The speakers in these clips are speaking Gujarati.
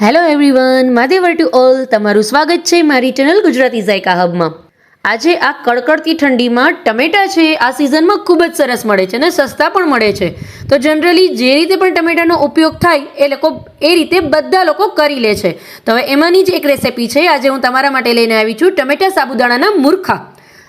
હેલો એવરીવન, માધેવર ટુ ઓલ. તમારું સ્વાગત છે મારી ચેનલ ગુજરાતી ઝાયકા હબમાં. આજે આ કડકડતી ઠંડીમાં ટમેટાં છે આ સિઝનમાં ખૂબ જ સરસ મળે છે અને સસ્તા પણ મળે છે. તો જનરલી જે રીતે પણ ટમેટાનો ઉપયોગ થાય એ રીતે બધા લોકો કરી લે છે. તો હવે એમાંની જ એક રેસિપી છે આજે હું તમારા માટે લઈને આવી છું, ટમેટા સાબુદાણાના મુરખા.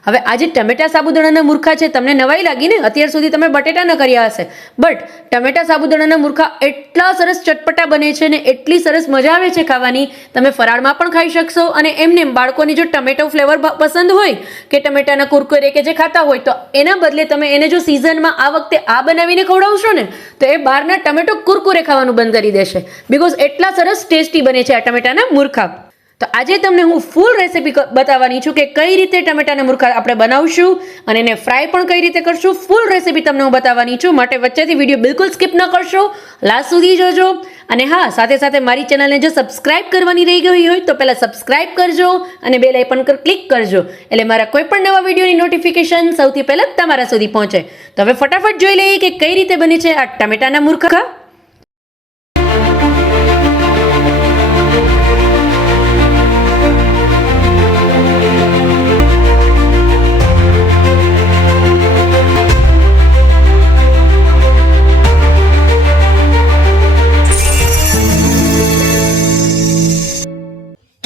હવે આજે ટમેટા સાબુદાણાના મુરખા છે, તમને નવાઈ લાગી ને? અત્યાર સુધી તમે બટેટા ન કર્યા હશે, બટ ટમેટા સાબુદાણાના મુરખા એટલા સરસ ચટપટા બને છે ને એટલી સરસ મજા આવે છે ખાવાની. તમે ફરાળમાં પણ ખાઈ શકશો અને એમને બાળકોને જો ટમેટો ફ્લેવર પસંદ હોય કે ટમેટાના કુરકુરે કે જે ખાતા હોય તો એના બદલે તમે એને જો સિઝનમાં આ વખતે આ બનાવીને ખવડાવશો ને તો એ બહારના ટમેટો કુરકુરે ખાવાનું બંધ કરી દેશે, બિકોઝ એટલા સરસ ટેસ્ટી બને છે આ ટમેટાના મુરખા. તો આજે તમને હું ફૂલ રેસિપી બતાવવાની છું કે કઈ રીતે ટમેટાના મુરખા આપણે બનાવશું અને એને ફ્રાય પણ કઈ રીતે કરશું. ફૂલ રેસિપી તમને હું બતાવવાની છું, માટે વચ્ચેથી વિડીયો બિલકુલ સ્કીપ ન કરશો, લાસ્ટ સુધી જોજો. અને હા, સાથે સાથે મારી ચેનલને જો સબસ્ક્રાઇબ કરવાની રહી ગઈ હોય તો પહેલાં સબસ્ક્રાઇબ કરજો અને બેલ આઇકન પર ક્લિક કરજો, એટલે મારા કોઈ પણ નવા વિડીયોની નોટિફિકેશન સૌથી પહેલાં તમારા સુધી પહોંચે. તો હવે ફટાફટ જોઈ લઈએ કે કઈ રીતે બને છે આ ટમેટાના મુરખા.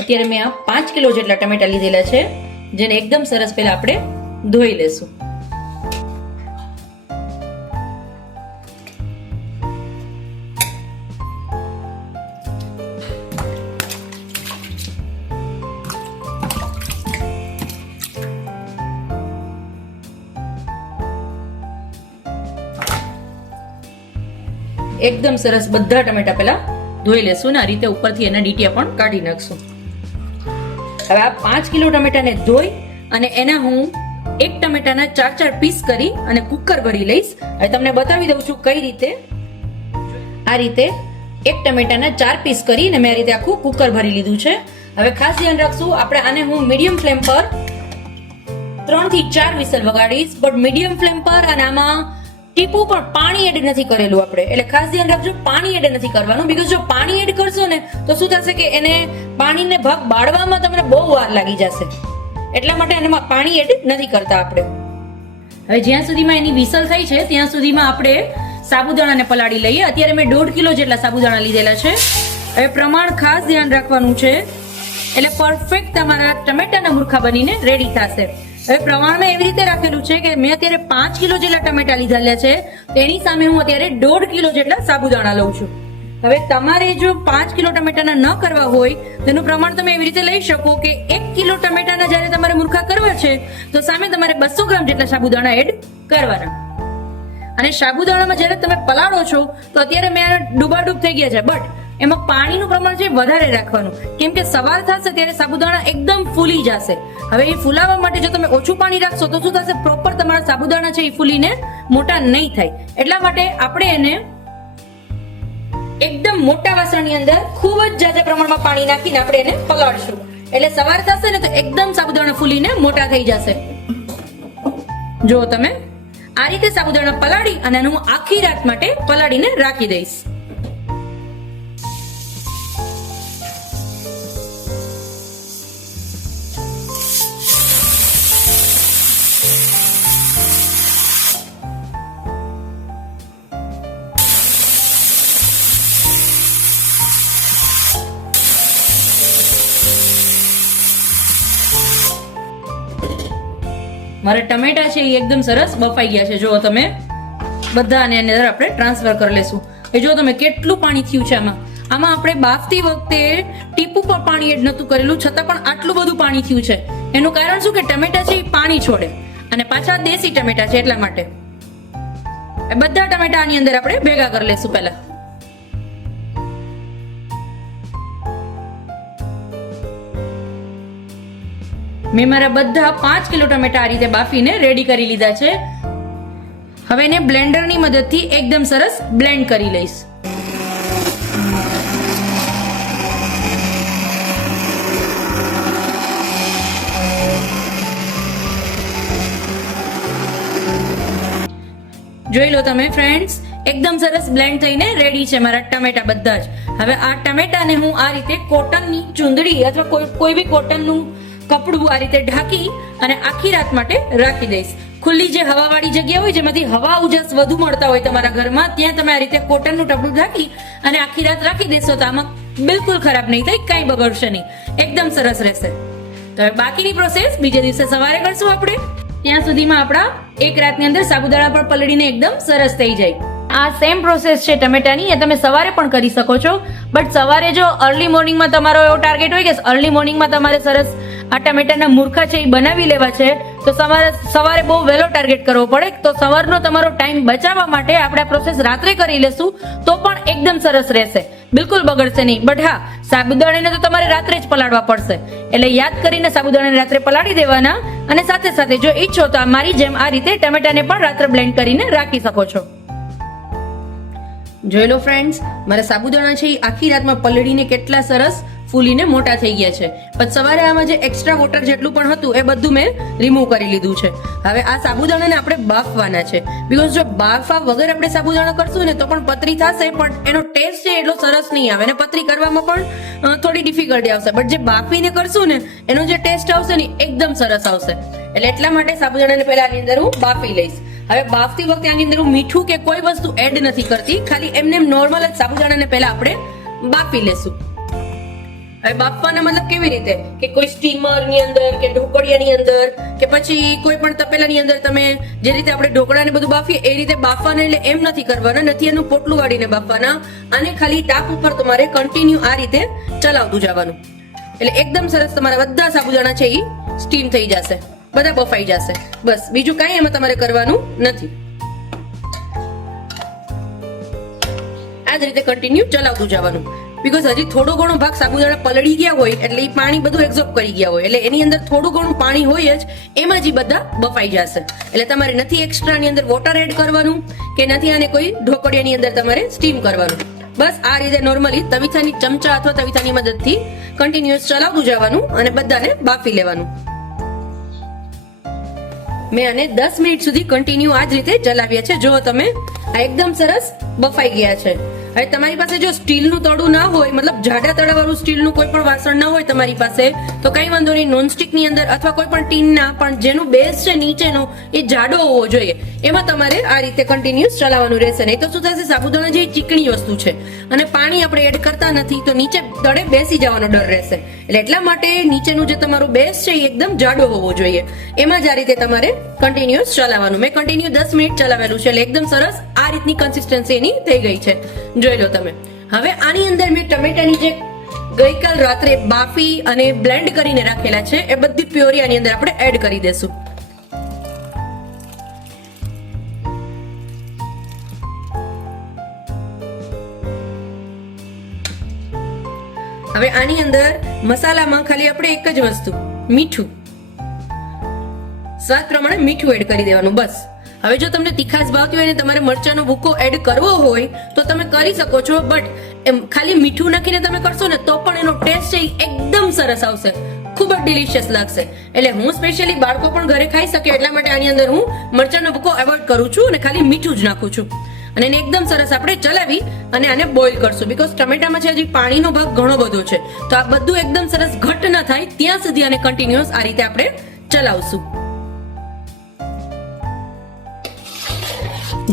અત્યારે મેં આ 5 કિલો જેટલા ટમેટા લીધેલા છે, જેને એકદમ સરસ પહેલા આપણે ધોઈ લેશું. એકદમ સરસ બધા ટમેટા પહેલા ધોઈ લેશું ને આ રીતે ઉપરથી એના ડીટિયા પણ કાઢી નાખશું. હવે આ 5 કિલો ટમેટાને ધોઈ અને એના હું એક ટમેટાના 4 પીસ કરી અને કુકર ભરી લઈશ. હવે તમને બતાવી દઉં છું કઈ રીતે. આ રીતે એક ટમેટાના 4 પીસ કરી અને મેં આ રીતે આખું કુકર ભરી લીધું છે. હવે ખાસ ધ્યાન રાખશું, આપણે આને હું મીડિયમ ફ્લેમ પર 3 થી 4 વિસલ વગાડીશ, બટ મીડિયમ ફ્લેમ પર. અને આમાં ટીપું પણ પાણી એડ નથી કરેલું આપણે, એટલે ખાસ ધ્યાન રાખજો પાણી એડ નથી કરવાનું, બીકોઝ જો પાણી એડ કરશો ને તો શું થશે કે એને પાણીને ભાગ બાળવામાં તમને બહુ વાર લાગી જશે, એટલા માટે એમાં પાણી એડ નથી કરતા આપણે. હવે જ્યાં સુધીમાં એની વિસલ થઈ છે ત્યાં સુધીમાં આપણે સાબુદાણાને પલાળી લઈએ. અત્યારે મેં 1.5 કિલો જેટલા સાબુદાણા લીધેલા છે. હવે પ્રમાણ ખાસ ધ્યાન રાખવાનું છે, એટલે પરફેક્ટ તમારા ટમેટાના મુરખા બનીને રેડી થશે. હવે પ્રમાણમાં એવી રીતે રાખેલું છે કે મેં અત્યારે 5 કિલો જેટલા ટમેટા લીધેલા છે, તેની સામે હું અત્યારે 1.5 કિલો જેટલા સાબુદાણા લઉં છું. હવે તમારે જો 5 કિલો ટમેટાના ન કરવા હોય તેનું પ્રમાણ તમે એવી રીતે લઈ શકો કે 1 કિલો ટમેટાના જ્યારે તમારે મુરખા કરવા છે તો સામે તમારે 200 ગ્રામ જેટલા સાબુદાણા એડ કરવાના. અને સાબુદાણામાં જ્યારે તમે પલાળો છો તો અત્યારે મેં ડૂબાડૂબ થઈ ગયા છે, બટ એમાં પાણીનું પ્રમાણ છે વધારે રાખવાનું, કેમ કે સવાર થશે ત્યારે સાબુદાણા એકદમ ફૂલી જશે. હવે એ ફૂલાવા માટે જો તમે ઓછું પાણી રાખશો તો શું થશે, પ્રોપર તમારા સાબુદાણા છે એ ફૂલીને મોટા નહીં થાય. એટલા માટે આપણે એને એકદમ મોટા વાસણની અંદર ખૂબ જ જાજા પ્રમાણમાં પાણી નાખીને આપણે એને પલાળશું, એટલે સવાર થશે ને તો એકદમ સાબુદાણા ફૂલીને મોટા થઈ જશે. જો તમે આ રીતે સાબુદાણા પલાળી અને હું આખી રાત માટે પલાળીને રાખી દઈશ. મારા ટમેટા છે એ એકદમ સરસ બફાઈ ગયા છે. જો તમે બધા આની અંદર આપણે ટ્રાન્સફર કરી લેશું. એ જો તમે કેટલું પાણી થયું છે આમાં આપણે બાફતી વખતે ટીપું પણ પાણી એડ નતું કરેલું, છતાં પણ આટલું બધું પાણી થયું છે. એનું કારણ શું કે ટમેટા છે એ પાણી છોડે અને પાછા દેશી ટમેટા છે એટલા માટે. બધા ટમેટા આની અંદર આપણે ભેગા કરી લેશું પહેલા. મેં મારા બધા 5 કિલો ટમેટા આ રીતે બાફીને રેડી કરી લીધા છે. હવે એને બ્લેન્ડરની મદદથી એકદમ સરસ બ્લેન્ડ કરી લઈશ. જોઈ લો તમે ફ્રેન્ડ્સ, એકદમ સરસ બ્લેન્ડ થઈને રેડી છે મારા ટમેટા બધા જ. હવે આ ટમેટાને હું આ રીતે કોટનની ચૂંદડી અથવા કોઈ બી કોટનનું કપડું આ રીતે ઢાંકી અને આખી રાત માટે રાખી દઈશ. ખુલ્લી જે હવાવાળી જગ્યા હોય જેમાંથી હવા ઉજાસ વધુ મળતા હોય તમારા ઘરમાં, ત્યાં તમે આ રીતે કોટનનું ટપડું ઢાંકી અને આખી રાત રાખી દેશો તો આમાં બિલકુલ ખરાબ નહીં થાય, કઈ બગડશે નહીં, એકદમ સરસ રહેશે. તો હવે બાકીની પ્રોસેસ બીજે દિવસે સવારે કરશું આપણે. ત્યાં સુધીમાં આપણા એક રાતની અંદર સાબુદાણા પણ પલળીને એકદમ સરસ થઈ જાય. આ સેમ પ્રોસેસ છે ટમેટાની, એ તમે સવારે પણ કરી શકો છો. બટ સવારે જો અર્લી મોર્નિંગમાં તમારો એવો ટાર્ગેટ હોય કે અર્લી મોર્નિંગમાં તમારે સરસ આ ટમેટાના મૂર્ખા છે એ બનાવી લેવા છે, તો સવારે બહુ વહેલો ટાર્ગેટ કરવો પડે. તો સવારનો તમારો ટાઈમ બચાવવા માટે આપણે આ પ્રોસેસ રાત્રે કરી લેશું તો પણ એકદમ સરસ રહેશે, બિલકુલ બગડશે નહીં. બટ હા, સાબુદાણાને તો તમારે રાત્રે જ પલાળવા પડશે, એટલે યાદ કરીને સાબુદાણાને રાત્રે પલાળી દેવાના. અને સાથે સાથે જો ઈચ્છો તો મારી જેમ આ રીતે ટમેટાને પણ રાત્રે બ્લેન્ડ કરીને રાખી શકો છો. જોઈ લો ફ્રેન્ડ્સ, મારા સાબુદાણા છે એ આખી રાતમાં પલળીને કેટલા સરસ ફૂલીને મોટા થઈ ગયા છે. પછી સવારે આમાં જે એક્સ્ટ્રા વોટર જેટલું પણ હતું એ બધું મેં રિમૂવ કરી લીધું છે. હવે આ સાબુદાણાને આપણે બાફવાના છે, બીકોઝ જો બાફા વગર આપણે સાબુદાણા કરશું ને તો પણ પતરી થશે, પણ એનો ટેસ્ટ છે એટલો સરસ નહીં આવે અને પતરી કરવામાં પણ થોડી ડિફિકલ્ટી આવશે. બટ જે બાફીને કરશું ને એનો જે ટેસ્ટ આવશે ને એકદમ સરસ આવશે. એટલે એટલા માટે સાબુદાણાને પહેલા આની અંદર હું બાફી લઈશ. હવે બાફતી વખતે આની અંદર હું મીઠું કે કોઈ વસ્તુ એડ નથી કરતી, ખાલી એમને નોર્મલ જ સાબુદાણાને પહેલા આપણે બાફી લેશું. હવે બાફવાના મતલબ કેવી રીતે કે કોઈ સ્ટીમર ની અંદર કે ઢોકળિયાની અંદર કે પછી કોઈ પણ તપેલાની અંદર તમે જે રીતે આપણે ઢોકળાને બધું બાફીએ એ રીતે બાફવાના. એટલે એમ નથી કરવાના, નથી એનું પોટલું વાળીને બાફવાના. અને ખાલી તાપ ઉપર તમારે કન્ટિન્યુ આ રીતે ચલાવતું જવાનું, એટલે એકદમ સરસ તમારા બધા સાબુદાણા છે એ સ્ટીમ થઈ જશે, બધા બફાઈ જશે. બસ બીજું કાંઈ એમાં તમારે કરવાનું નથી. આ જ રીતે કન્ટિન્યુ ચલાવતું જવાનું, બીકોઝ હજી થોડો ઘણો ભાગ સાબુદાણા પલળી ગયા હોય એટલે એ પાણી બધું એબ્ઝોર્બ કરી ગયા હોય, એટલે એની અંદર થોડું ઘણું પાણી હોય જ, એમાં જ બધા બફાઈ જશે. એટલે તમારે નથી એક્સ્ટ્રાની અંદર વોટર એડ કરવાનું કે નથી આને કોઈ ઢોકળિયાની અંદર તમારે સ્ટીમ કરવાનું. બસ આ રીતે નોર્મલી તવીથાની ચમચા અથવા તવીથાની મદદથી કન્ટિન્યુઅસ ચલાવતું જવાનું અને બધાને બાફી લેવાનું. મેં આને 10 મિનિટ સુધી કન્ટિન્યુ આ જ રીતે ચલાવ્યા છે. જો તમે આ એકદમ સરસ બફાઈ ગયા છે. હવે તમારી પાસે જો સ્ટીલનું તળું ના હોય, મતલબ જાડા તળાવાળું સ્ટીલનું કોઈ પણ વાસણ ના હોય તમારી પાસે, તો કઈ વાંધો નહીં, નોનસ્ટિકની અંદર અથવા કોઈ પણ ટીનના પણ જેનું બેઝ છે નીચેનો એ જાડો હોવો જોઈએ, એમાં તમારે આ રીતે કન્ટિન્યુઅસ ચલાવવાનું રહેશે. નહીં તો શું થશે, સાબુદાણા જે ચીકણી વસ્તુ છે અને પાણી આપણે એડ કરતા નથી તો નીચે તળે બેસી જવાનો ડર રહેશે. એટલે એટલા માટે નીચેનું જે તમારું બેઝ છે એ એકદમ જાડો હોવો જોઈએ, એમાં જ આ રીતે તમારે કન્ટિન્યુઅસ ચલાવવાનું. મેં કન્ટિન્યુ 10 મિનિટ ચલાવેલું છે, એટલે એકદમ સરસ આ રીતની કન્સિસ્ટન્સી એની થઈ ગઈ છે, જોઈ લો તમે. હવે આની અંદર મેં ટમેટાની જે ગઈકાલ રાત્રે બાફી અને બ્લેન્ડ કરીને રાખેલા છે એ બધી પ્યોરી આની અંદર આપણે એડ કરી દેશું. હવે આની અંદર મસાલામાં ખાલી આપણે એક જ વસ્તુ, મીઠું, સ્વાદ પ્રમાણે મીઠું એડ કરી દેવાનું, બસ. હવે જો તમને તીખાશ ભાવતી હોય ને તમારે મરચાનો ભૂકો એડ કરવો હોય તો તમે કરી શકો છો, બટ ખાલી મીઠું નાખીને તમે કરશો ને તો પણ એનો ટેસ્ટ છે એકદમ સરસ આવશે, ખૂબ જ ડિલિશિયસ લાગશે. એટલે હું સ્પેશિયલી બાળકો પણ ઘરે ખાઈ શકે એટલા માટે આની અંદર હું મરચાનો ભૂકો એવોઇડ કરું છું અને ખાલી મીઠું જ નાખું છું. અને એને એકદમ સરસ આપણે ચલાવી અને આને બોઇલ કરશું, બીકોઝ ટમેટામાં છે હજી પાણીનો ભાગ ઘણો બધો છે, તો આ બધું એકદમ સરસ ઘટ ન થાય ત્યાં સુધી આને કન્ટિન્યુઅસ આ રીતે આપણે ચલાવશું.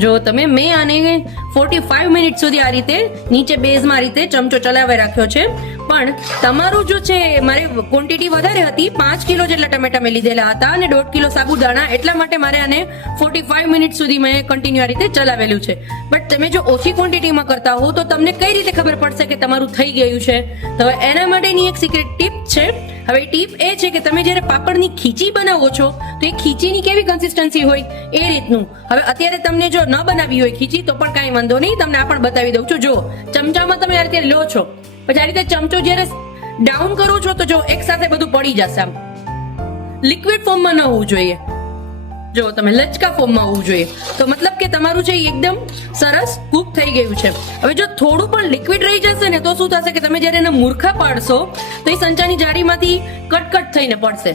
જો તમે મેં આને 45 મિનિટ સુધી આ રીતે નીચે બેઝમાં આ રીતે ચમચો ચલાવી રાખ્યો છે. પણ તમારું જો છે, મારે ક્વોન્ટિટી વધારે હતી, 5 કિલો જેટલા ટમેટા મેં લીધેલા હતા અને 1.5 કિલો સાબુદાણા, એટલા માટે મારે આને 45 મિનિટ સુધી મેં કન્ટિન્યુ આ રીતે ચલાવેલું છે. બટ તમે જો ઓછી ક્વોન્ટિટીમાં કરતા હો તો તમને કઈ રીતે ખબર પડશે કે તમારું થઈ ગયું છે? તો હવે એના માટેની એક સિક્રેટ ટીપ છે. હવે ટીપ એ છે કે તમે જ્યારે પાપડની ખીચી બનાવો છો તો એ ખીચીની કેવી કન્સિસ્ટન્સી હોય એ રીતનું. હવે અત્યારે તમને જો ન બનાવી હોય ખીચી તો પણ કાંઈ વાંધો નહીં, તમને આ પણ બતાવી દઉં છું. જો ચમચામાં તમે આ રીતે લો છો, પછી આ રીતે ચમચો જ્યારે ડાઉન કરો છો તો જો એક સાથે બધું પડી જશે, આમ લિક્વિડ ફોર્મમાં ન હોવું જોઈએ, જો તમે લચકા ફોર્મમાં હોવું જોઈએ. તો મતલબ કે તમારું છે એકદમ સરસ કુક થઈ ગયું છે. હવે જો થોડું પણ લિક્વિડ રહી જશે ને તો શું થશે કે તમે જ્યારે એને મૂર્ખા પાડશો તો એ સંચાની જાળીમાંથી કટકટ થઈને પડશે,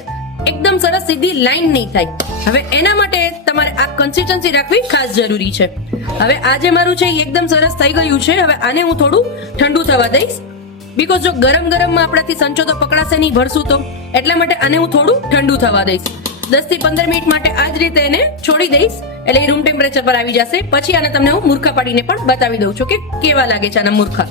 એકદમ સરસ સીધી લાઈન નહીં થાય. હવે એના માટે તમારે આ કન્સિસ્ટન્સી રાખવી ખાસ જરૂરી છે. હવે આજે મારું છે એકદમ સરસ થઈ ગયું છે. હવે આને હું થોડું ઠંડુ થવા દઈશ, બીકોઝ જો ગરમ ગરમમાં આપણાથી સંચો તો પકડાશે નહીં, ભરશું તો, એટલા માટે આને હું થોડું ઠંડુ થવા દઈશ. 10 થી 15 મિનિટ માટે આ જ રીતે એને છોડી દઈશ, એટલે એ રૂમ ટેમ્પરેચર પર આવી જશે. પછી આને તમને હું મૂર્ખા પાડીને પણ બતાવી દઉં છું કે કેવા લાગે છે આના મૂર્ખા.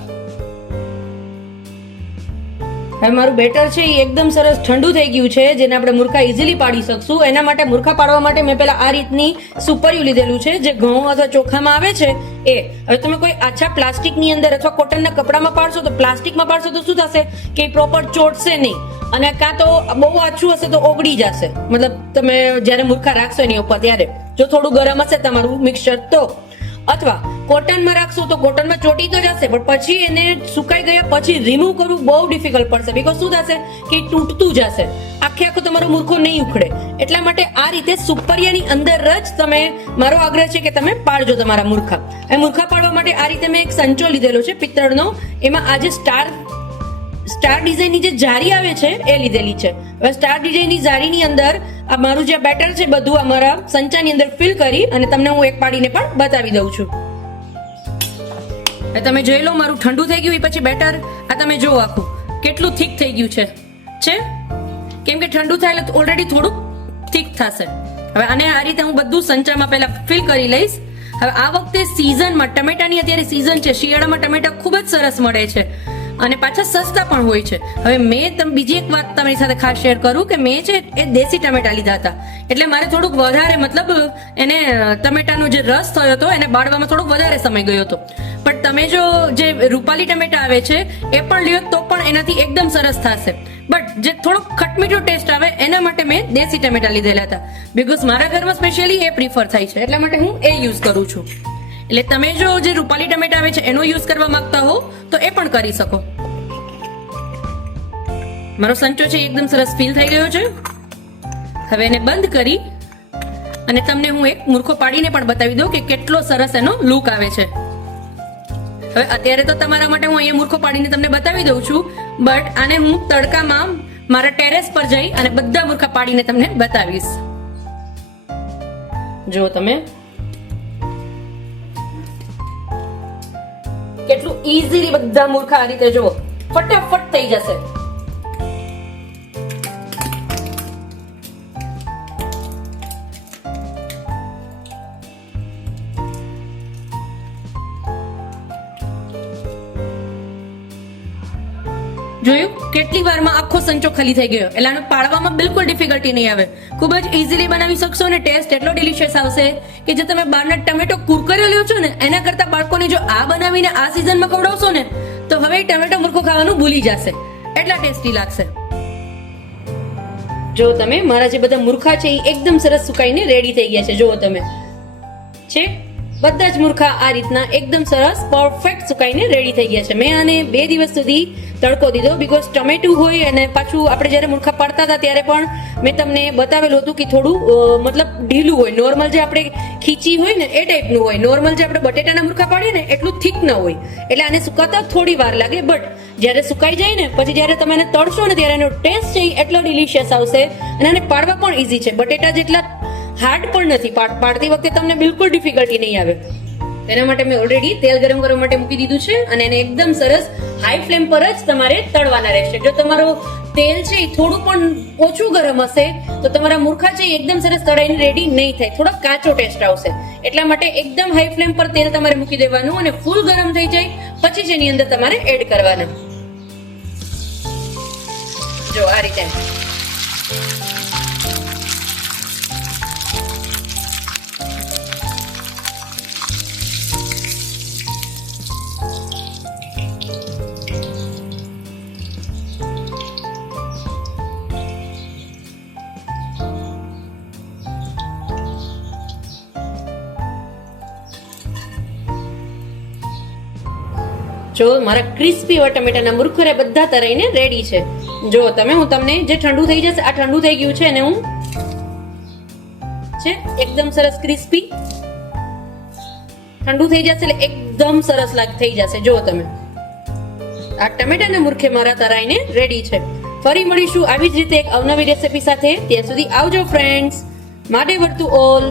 હવે મારું બેટર છે એ એકદમ સરસ ઠંડુ થઈ ગયું છે, જેને આપણે મૂર્ખા ઇઝીલી પાડી શકશું. એના માટે મૂર્ખા પાડવા માટે મેં પહેલા આ રીતની સુપરિયું લીધેલું છે, જે ઘઉં અથવા ચોખામાં આવે છે એ. હવે તમે કોઈ આછા પ્લાસ્ટિકની અંદર અથવા કોટનના કપડામાં પાડશો તો, પ્લાસ્ટિકમાં પાડશો તો શું થશે કે પ્રોપર ચોટશે નહીં, અને કાં તો બહુ આછું હશે તો ઓગળી જશે. મતલબ તમે જ્યારે મૂર્ખા રાખશો એની ઉપર ત્યારે, જો થોડું ગરમ હશે તમારું મિક્સચર તો. અથવા કોટનમાં રાખશો તો કોટનમાં ચોટી તો જશે, પણ પછી એને સુકાઈ ગયા પછી રિમૂવ કરવું બહુ ડિફિકલ્ટ પડશે, બીકોઝ શું થશે કે તૂટતું જશે, આખો તમારો મૂર્ખો નહીં ઉખડે. એટલા માટે આ રીતે સુપરિયાની અંદર જ તમે, મારો આગ્રહ છે કે તમે પાડજો તમારા મૂર્ખા. એ મૂર્ખા પાડવા માટે આ રીતે મેં એક સંચો લીધેલો છે પિત્તળનો, એમાં આજે સ્ટાર ડિઝાઇનની જે જારી આવે છે એ લીધેલી છે. હવે સ્ટાર ડિઝાઇનની જારીની અંદર આ મારું જે બેટર છે બધું અમારા સંચાની અંદર ફિલ કરી અને તમને હું એક પાડીને પણ બતાવી દઉં છું. તમે જોઈ લો મારું ઠંડુ થઈ ગયું એ પછી બેટર આ તમે જો આખું કેટલું થીક થઈ ગયું છે કેમ કે ઠંડુ થાય એટલે ઓલરેડી થોડુંક થીક થશે. હવે આને આ રીતે હું બધું સંચામાં પહેલા ફિલ કરી લઈશ. હવે આ વખતે સીઝનમાં ટમેટાની અત્યારે સીઝન છે, શિયાળામાં ટમેટા ખૂબ જ સરસ મળે છે અને પાછા સસ્તા પણ હોય છે. હવે મેં બીજી એક વાત તમારી સાથે ખાસ શેર કરું કે મેં છે એ દેશી ટમેટા લીધા હતા, એટલે મારે થોડુંક વધારે મતલબ એને ટમેટાનો જે રસ થયો હતો એને બાળવામાં થોડોક વધારે સમય ગયો હતો. પણ તમે જો જે રૂપાલી ટમેટા આવે છે એ પણ લ્યો તો પણ એનાથી એકદમ સરસ થશે. બટ જે થોડોક ખટમીઠો ટેસ્ટ આવે એના માટે મેં દેશી ટમેટા લીધેલા હતા, બીકોઝ મારા ઘરમાં સ્પેશિયલી એ પ્રિફર થાય છે, એટલા માટે હું એ યુઝ કરું છું. એટલે તમે જો જે રૂપાલી ટમેટા આવે છે એનો યુઝ કરવા માંગતા હો તો એ પણ કરી શકો. મારો સંચો છે એકદમ સરસ ફીલ થઈ ગયો છે. હવે એને બંધ કરી અને તમને હું એક મૂર્ખો પાડીને પણ બતાવી દઉં કે કેટલો સરસ એનો લુક આવે છે. હવે અત્યારે તો તમારા માટે હું અહીંયા મૂર્ખો પાડીને તમને બતાવી દઉં છું, બટ આને હું તડકામાં મારા ટેરેસ પર જઈ અને બધા મૂર્ખા પાડીને તમને બતાવીશ. જો તમે કેટલું ઈઝીલી બધા મૂર્ખા આ રીતે જો ફટાફટ થઈ જશે. જોયું કેટલી વારમાં આખો સંચો ખાલી થઈ ગયો, એટલે આને પાડવામાં બિલકુલ ડિફિકલ્ટી નહીં આવે, ખૂબ જ ઈઝીલી બનાવી શકશો અને ટેસ્ટ એટલો ડિલિશિયસ આવશે કે જે તમે બહારના ટમેટો કુરકરીઓ લ્યો છો ને એના કરતા બાળકોને જો આ બનાવીને આ સિઝનમાં ખવડાવશો ને તો હવે ટમેટો મૂર્ખો ખાવાનું ભૂલી જશે, એટલા ટેસ્ટી લાગશે. જો તમે મારા જે બધા મૂર્ખા છે એ એકદમ સરસ સુકાઈને રેડી થઈ ગયા છે. જો તમે છે બધા જ મૂર્ખા આ રીતના એકદમ સરસ પરફેક્ટ સુકાઈને રેડી થઈ ગયા છે. મેં આને 2 દિવસ સુધી તડકો દીધો, બીકોઝ ટમેટું હોય અને પાછું આપણે જ્યારે મૂર્ખા પાડતા હતા ત્યારે પણ મેં તમને બતાવેલું હતું કે થોડું મતલબ ઢીલું હોય, નોર્મલ જે આપણે ખીચી હોય ને એ ટાઈપનું હોય, નોર્મલ જે આપણે બટેટાના મૂર્ખા પાડીએ ને એટલું થીક ન હોય, એટલે આને સુકાતા થોડી વાર લાગે. બટ જ્યારે સુકાઈ જાય ને પછી જ્યારે તમે એને તળશો ને ત્યારે એનો ટેસ્ટ છે એટલો ડિલિશિયસ આવશે અને આને પાડવા પણ ઈઝી છે. બટેટા જેટલા હાર્ડ પણ નથી, પાડતી વખતે તમને બિલકુલ ડિફિકલ્ટી નહીં આવે. એના માટે મેં ઓલરેડી તેલ ગરમ કરવા માટે મૂકી દીધું છે અને એને એકદમ સરસ હાઈ ફ્લેમ પર જ તમારે તળવાના રહેશે. જો તમારો તેલ છે એ થોડું પણ ઓછું ગરમ હશે તો તમારા મૂર્ખા છે એકદમ સરસ તળાઈને રેડી નહીં થાય, થોડો કાચો ટેસ્ટ આવશે. એટલા માટે એકદમ હાઈ ફ્લેમ પર તેલ તમારે મૂકી દેવાનું અને ફૂલ ગરમ થઈ જાય પછી જ એની અંદર તમારે એડ કરવાના. જો આ રીતે જો મારા ક્રિસ્પી એવા ટમેટાના મૂર્ખા બધા તરાઈને રેડી છે. જો તમે હું તમને જે ઠંડુ થઈ જશે, આ ઠંડુ થઈ ગયું છે અને હું છે એકદમ સરસ ક્રિસ્પી ઠંડુ થઈ જશે એટલે એકદમ સરસ થઈ જશે. જો તમે આ ટમેટાના મૂર્ખે મારા તરાઈને રેડી છે. ફરી મળીશું આવી જ રીતે એક અવનવી રેસીપી સાથે. ત્યાં સુધી આવજો ફ્રેન્ડ્સ. માટે વર્તુ ઓલ.